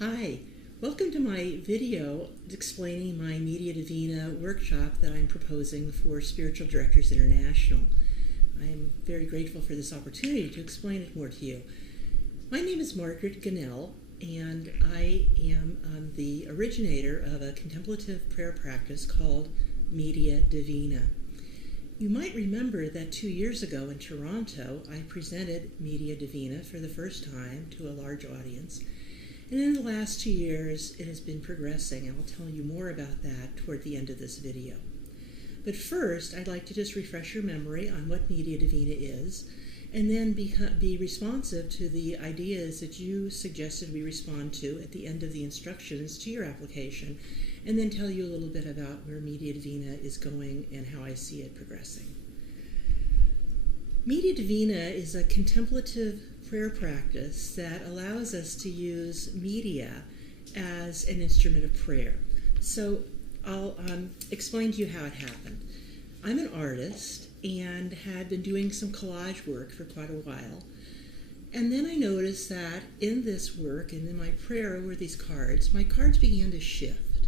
Hi, welcome to my video explaining my Media Divina workshop that I'm proposing for Spiritual Directors International. I'm very grateful for this opportunity to explain it more to you. My name is Margaret Gunnell, and I am the originator of a contemplative prayer practice called Media Divina. You might remember that 2 years ago in Toronto, I presented Media Divina for the first time to a large audience. And in the last 2 years, it has been progressing, and I'll tell you more about that toward the end of this video. But first, I'd like to just refresh your memory on what Media Divina is, and then be responsive to the ideas that you suggested we respond to at the end of the instructions to your application, and then tell you a little bit about where Media Divina is going and how I see it progressing. Media Divina is a contemplative prayer practice that allows us to use media as an instrument of prayer. So I'll explain to you how it happened. I'm an artist and had been doing some collage work for quite a while. And then I noticed that in this work and in my prayer over these cards, my cards began to shift.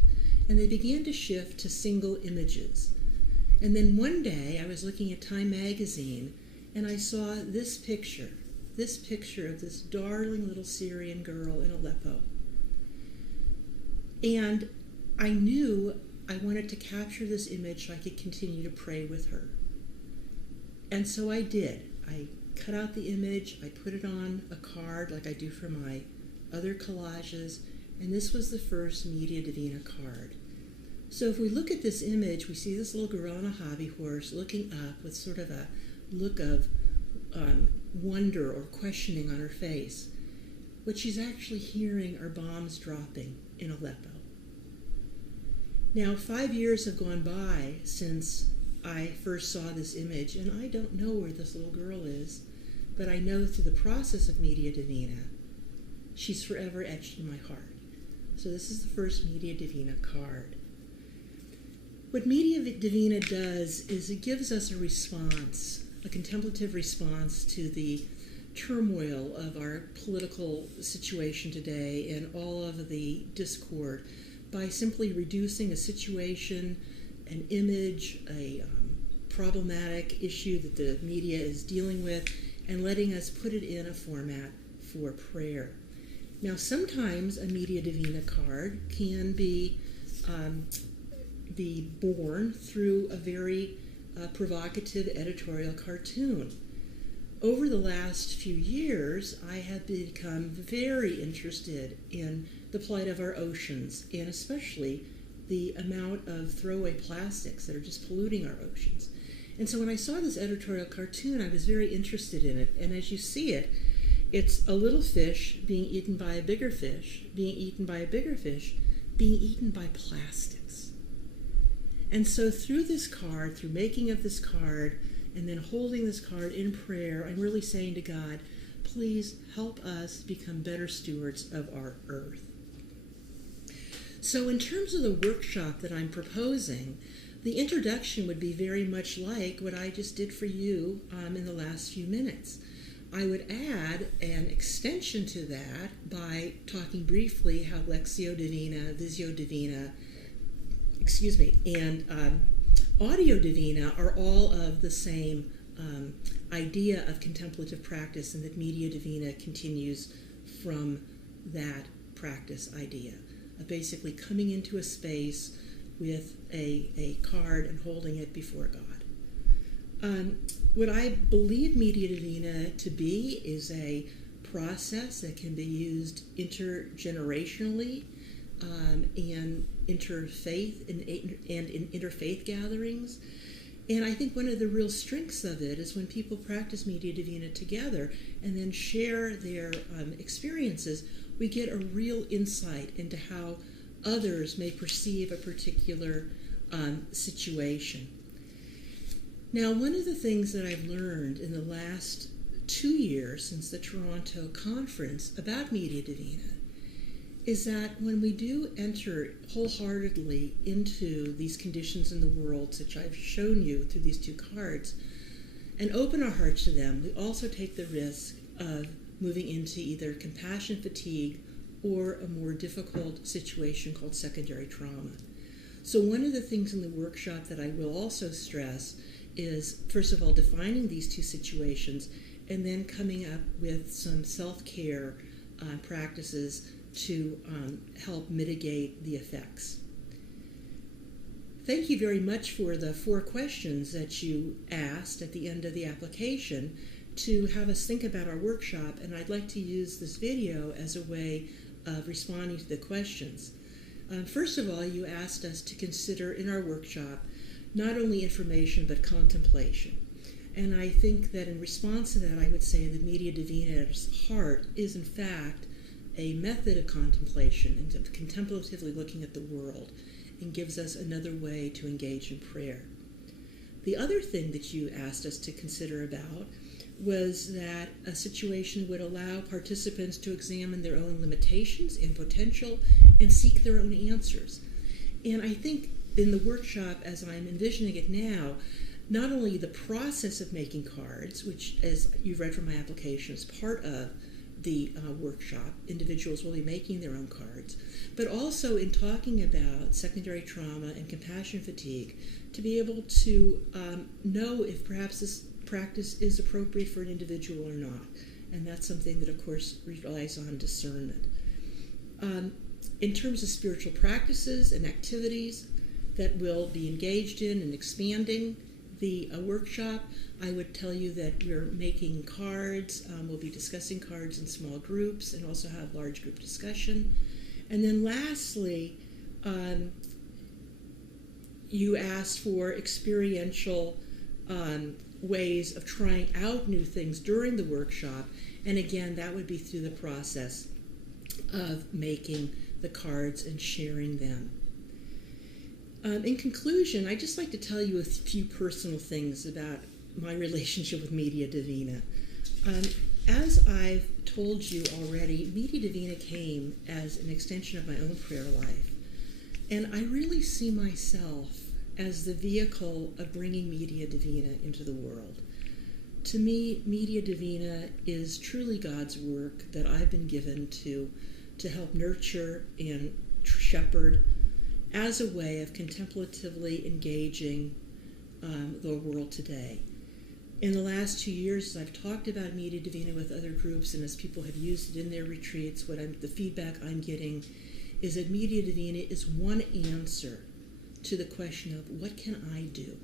And they began to shift to single images. And then one day I was looking at Time magazine and I saw this picture of this darling little Syrian girl in Aleppo. And I knew I wanted to capture this image so I could continue to pray with her. And so I did. I cut out the image, I put it on a card like I do for my other collages, and this was the first Media Divina card. So if we look at this image, we see this little girl on a hobby horse looking up with sort of a look of wonder or questioning on her face. What she's actually hearing are bombs dropping in Aleppo. Now, 5 years have gone by since I first saw this image, and I don't know where this little girl is, but I know through the process of Media Divina, she's forever etched in my heart. So this is the first Media Divina card. What Media Divina does is it gives us a response, a contemplative response to the turmoil of our political situation today and all of the discord by simply reducing a situation, an image, a problematic issue that the media is dealing with, and letting us put it in a format for prayer. Now, sometimes a Media Divina card can be born through a very provocative editorial cartoon. Over the last few years, I have become very interested in the plight of our oceans, and especially the amount of throwaway plastics that are just polluting our oceans. And so when I saw this editorial cartoon, I was very interested in it. And as you see it, it's a little fish being eaten by a bigger fish, being eaten by a bigger fish, being eaten by plastics. And so through this card, through making of this card, and then holding this card in prayer, I'm really saying to God, please help us become better stewards of our earth. So in terms of the workshop that I'm proposing, the introduction would be very much like what I just did for you in the last few minutes. I would add an extension to that by talking briefly how Lectio Divina, Visio Divina, and Audio Divina are all of the same idea of contemplative practice, and that Media Divina continues from that practice idea of basically coming into a space with a card and holding it before God. What I believe Media Divina to be is a process that can be used intergenerationally and interfaith and in interfaith gatherings. And I think one of the real strengths of it is when people practice Media Divina together and then share their experiences, we get a real insight into how others may perceive a particular situation. Now, one of the things that I've learned in the last 2 years since the Toronto conference about Media Divina is that when we do enter wholeheartedly into these conditions in the world, which I've shown you through these two cards, and open our hearts to them, we also take the risk of moving into either compassion fatigue or a more difficult situation called secondary trauma. So one of the things in the workshop that I will also stress is, first of all, defining these two situations and then coming up with some self-care practices to help mitigate the effects. Thank you very much for the 4 questions that you asked at the end of the application to have us think about our workshop, and I'd like to use this video as a way of responding to the questions. First of all, you asked us to consider in our workshop not only information but contemplation. And I think that in response to that, I would say that Media Divina at its heart is in fact a method of contemplation and of contemplatively looking at the world, and gives us another way to engage in prayer. The other thing that you asked us to consider about was that a situation would allow participants to examine their own limitations and potential and seek their own answers. And I think in the workshop, as I'm envisioning it now, not only the process of making cards, which, as you've read from my application, is part of the workshop, individuals will be making their own cards, but also in talking about secondary trauma and compassion fatigue, to be able to know if perhaps this practice is appropriate for an individual or not. And that's something that, of course, relies on discernment. In terms of spiritual practices and activities that will be engaged in and expanding the workshop, I would tell you that we're making cards. We'll be discussing cards in small groups and also have large group discussion. And then lastly, you asked for experiential ways of trying out new things during the workshop. And again, that would be through the process of making the cards and sharing them. In conclusion, I'd just like to tell you a few personal things about my relationship with Media Divina. As I've told you already, Media Divina came as an extension of my own prayer life. And I really see myself as the vehicle of bringing Media Divina into the world. To me, Media Divina is truly God's work that I've been given to help nurture and shepherd as a way of contemplatively engaging the world today. In the last 2 years, as I've talked about Media Divina with other groups, and as people have used it in their retreats, the feedback I'm getting is that Media Divina is one answer to the question of what can I do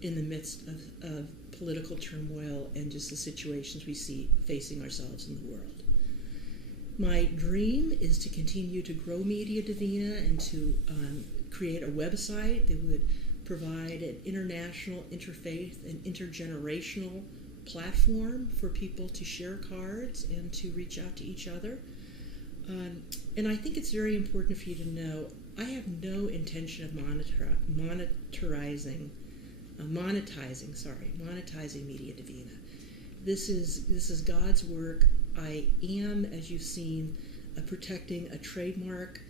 in the midst of political turmoil and just the situations we see facing ourselves in the world. My dream is to continue to grow Media Divina and to create a website that would provide an international, interfaith, and intergenerational platform for people to share cards and to reach out to each other. And I think it's very important for you to know I have no intention of monetizing Media Divina. This is God's work. I am, as you've seen, protecting a trademark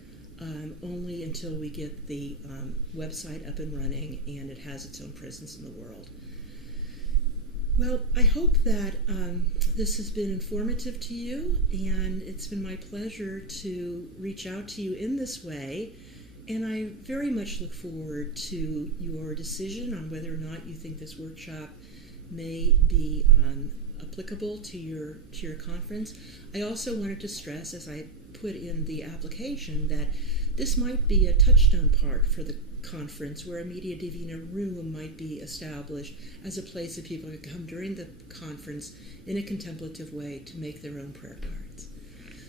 only until we get the website up and running and it has its own presence in the world. Well, I hope that this has been informative to you, and it's been my pleasure to reach out to you in this way, and I very much look forward to your decision on whether or not you think this workshop may be applicable to your conference. I also wanted to stress, as I put in the application, that this might be a touchstone part for the conference where a Media Divina room might be established as a place that people could come during the conference in a contemplative way to make their own prayer cards.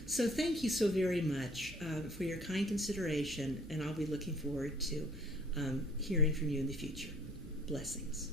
So thank you so very much for your kind consideration, and I'll be looking forward to hearing from you in the future. Blessings.